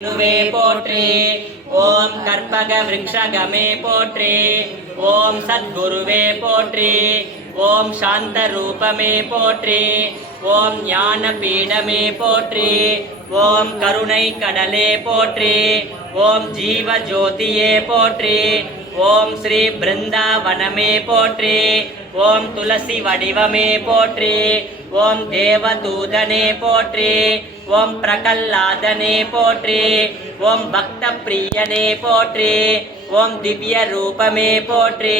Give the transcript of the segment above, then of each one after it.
वे portray ओम कर्पग वृक्षगमे portray ओम सद्गुरुवे portray ओम शांत रूपमे portray ओम ज्ञानपीठमे portray ओम करुणै कडले portray ओम जीव ज्योतिये पोट्रे ओम श्री बृंदावनमे पोट्रे ओम तुलसी वडिवमे पोट्रे ओम देवदूतने पोट्रे ओम प्रकल्लादने portray ओम भक्त प्रियने पोट्रे ओम दिव्य रूपमे पोट्रे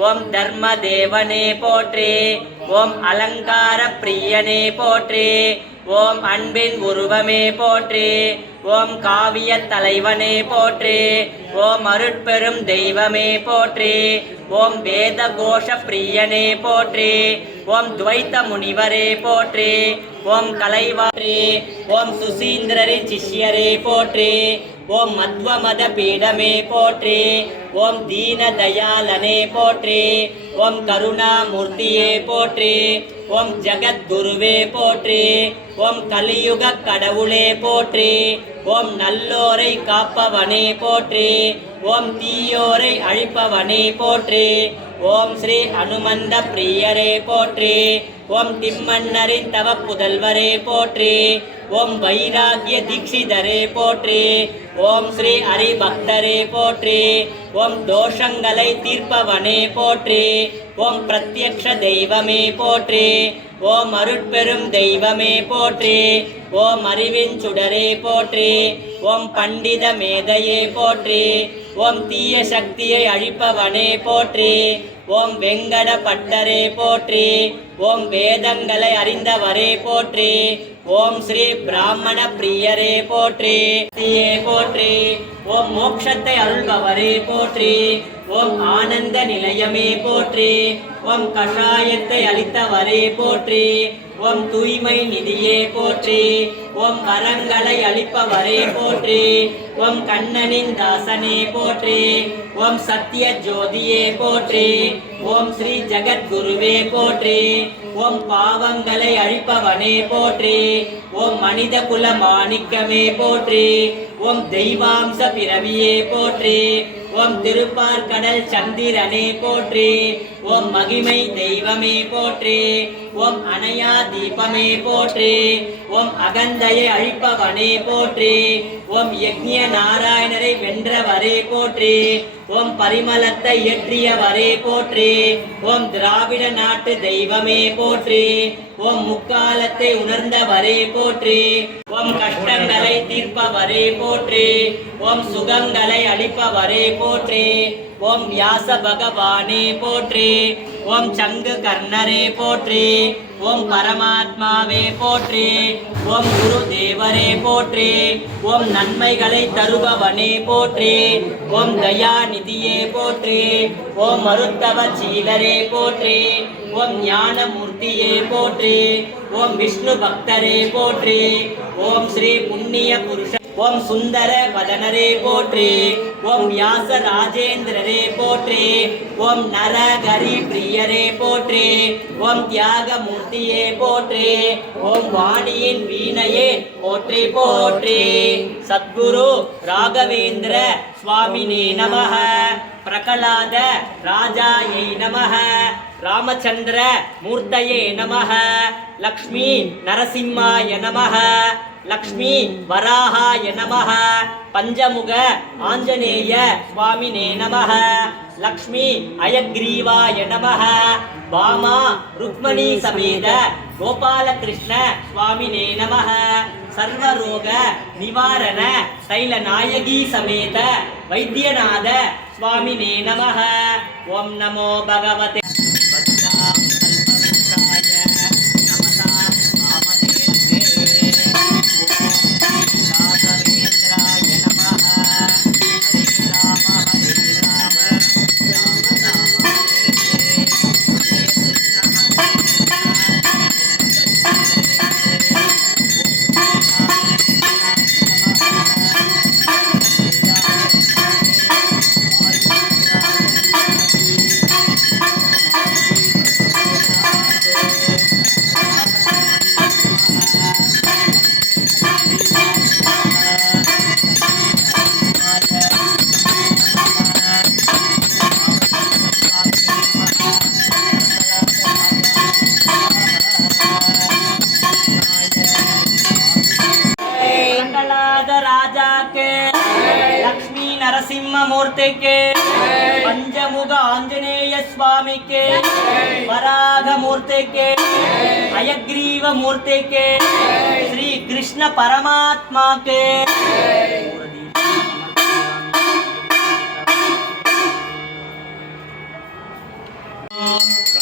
ओम धर्मदेवने पोट्रे ओम अलंकार प्रियने पोट्रे ओम अன்பின் உருவமே போற்றி ஓம் காவிய தலைவனே போற்றி ஓம் அருட்பெரும் தெய்வமே போற்றி ஓம் வேத கோஷ பிரியனே போற்றி ஓம் துவைத்த முனிவரே போற்றி ஓம் கலைவாரே ஓம் சுசீந்திரரின் சிஷ்யரே போற்றி ஓம் மத்வமத பீடமே போற்றி ஓம் தீன தயாலனே போற்றி ஓம் கருணாமூர்த்தியே போற்றி ஓம் ஜகத்குருவே போற்றி ஓம் கலியுக கடவுளே போற்றி ஓம் நல்லோரை காப்பவனே போற்றி ஓம் தீயோரை அழிப்பவனே போற்றி ஓம் ஸ்ரீ அனுமந்த பிரியரே போற்றி ஓம் திம்மன்னரின் தவ புதல்வரே போற்றி ஓம் வைராகிய தீட்சிதரே போற்றி ஓம் ஸ்ரீ ஹரிபக்தரே போற்றி ஓம் தோஷங்களை தீர்ப்பவனே போற்றி ஓம் பிரத்யக்ஷ தெய்வமே போற்றி ஓம் அருட்பெரும் தெய்வமே போற்றி ஓம் அறிவின் சுடரே போற்றி ஓம் பண்டித மேதையே போற்றி ஓம் தீய சக்தியை அழிப்பவனே போற்றி ஓம் வெங்கட பட்டரே போற்றி ஓம் வேதங்களை அறிந்தவரே போற்றி ஓம் ஸ்ரீ பிராமண பிரியரே போற்றி போற்றி ஓம் மோட்சத்தை அருள்பவரே போற்றி ஓம் ஆனந்த நிலையமே போற்றி ஓம் கஷாயத்தை அளித்தவரே போற்றி ஓம் தூய்மை நிதியே போற்றி ஓம் வரங்களை அளிப்பவரே போற்றி ஓம் கண்ணனின் தாசனே போற்றி ஓம் சத்திய ஜோதியே போற்றி ஓம் ஸ்ரீ ஜகத்குருவே போற்றி ஓம் பாவங்களை அழிப்பவனே போற்றி ஓம் மனித குல மாணிக்கமே போற்றி ஓம் தெய்வாம்ச பிறவியே போற்றி ஓம் திருப்பார்கடல் சந்திரனே போற்றி ஓம் மகிமை தெய்வமே போற்றி ஓம் அணையா தீபமே போற்றி ஓம் அகந்தையை அழிப்பவனே போற்றி ஓம் யக்ஞ நாராயணரை வென்றவரே போற்றி ஓம் பரிமளத்தை இயற்றியவரே போற்றி ஓம் திராவிட நாட்டு தெய்வமே போற்றி ஓம் முக்காலத்தை உணர்ந்தவரே போற்றி ஓம் கஷ்டங்களை தீர்ப்பவரே போற்றி ஓம் சுகங்களை அளிப்பவரே போற்றி ஓம் வியாச பகவானே போற்றி ஓம் சங்கு கர்ணரே போற்றி ஓம் பரமாத்மாவே போற்றி ஓம் குரு தேவரே போற்றி ஓம் நன்மைகளை தருபவனே போற்றி ஓம் தயாநிதியே போற்றி ஓம் மருத்தவ சீலரே போற்றி ஓம் ஞானமூர்த்தியே போற்றி ஓம் விஷ்ணு பக்தரே போற்றி ஓம் ஸ்ரீ புண்ணிய புருஷ ஓம் சுந்தர வதனரே போற்றி ஓம் வியாச ராஜேந்திரரே போற்றி ஓம் நரகரி பிரியரே போற்றி ஓம் தியாகமூர்த்தியே போற்றி ஓம் வாணியின் வீணையே போற்றி போற்றி சத்குரு ராகவேந்திர சுவாமினே நமஹ பிரகலாத ராஜாயை நமஹ ராமச்சந்திர மூர்த்தயே நமஹ லக்ஷ்மி நரசிம்மாய நமஹ லக்ஷ்மி வராஹாய நமஹ பஞ்சமுக ஆஞ்சநேய சுவாமினே நமஹ லக்ஷ்மி அயக்ரீவாய நமஹ பாமா ருக்மணி சமேத கோபாலகிருஷ்ண சுவாமினே நமஹ சர்வரோக நிவாரண சைலநாயகி சமேத வைத்தியநாத சுவாமினே நமஹ ஓம் நமோ பகவதே नरसिंहमूर्ति के पंचमुख आंजनेय स्वामी के वराह मूर्ति के अयग्रीव मूर्ति के श्री कृष्ण परमात्मा के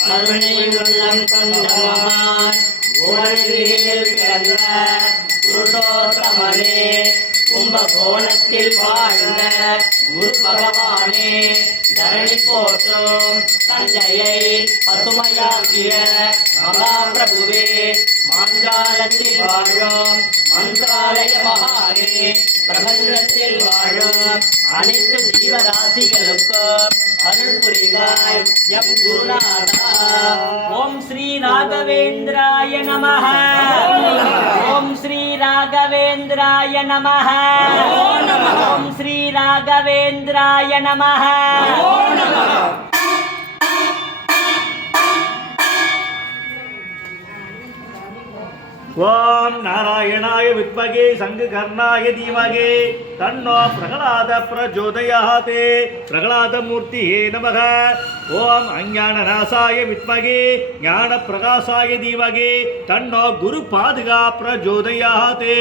கருணையுள்ளம் கொண்ட மகான் ஓரணியில் பிறந்த புருஷோத்தமனே கும்பகோணத்தில் வாழ்ந்த குரு பகவானே தரணி போற்றும் தஞ்சையை பசுமையாக்கிய மகாபிரபுவே மாஞ்சாலத்தில் வாழும் மந்திராலய மகானே பிரபஞ்சத்தில் வாழும் அனைத்து ஜீவராசிகளுக்கும் அருள் புரிவாய் எம் குருநாதா. ஓம் ஸ்ரீ ராகவேந்திராய நமஹ. ஓம் ஸ்ரீ ராகவேந்திராய நமஹ. ஓம் ஸ்ரீ ராகவேந்திராய நமஹ. ஓம் நாராயணாய வித்மகே சங்ககர்ணாய தீமகே தன்னோ பிரகலாத பிரஜோதயாதே. பிரகலாதமூர்த்தியே நமக. ஓம் அஞ்ஞானநாசாய வித்மகே ஞான பிரகாசாய தீமகே தன்னோ குரு பாதுகா பிரஜோதயாதே.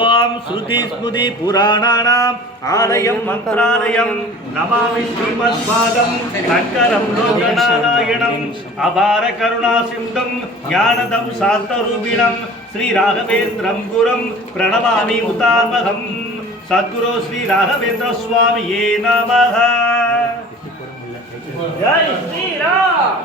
ஓம் ஸ்ருதி ஸ்மிருதி புராணானாம் ஆலயம் மந்திராலயம் நமாமி ஸ்ரீமத்பாதம் சங்கரம் லோகநாராயணம் அபார கருணா சிந்தும் ஞானதம் சாந்தரூபிணம் ஸ்ரீ ராகவேந்திரம் குரும் பிரணமாமி உதாமகம். சத்குரு ஸ்ரீ ராகவேந்திர சுவாமியே நமஹ. ஜெய் ஸ்ரீராம்.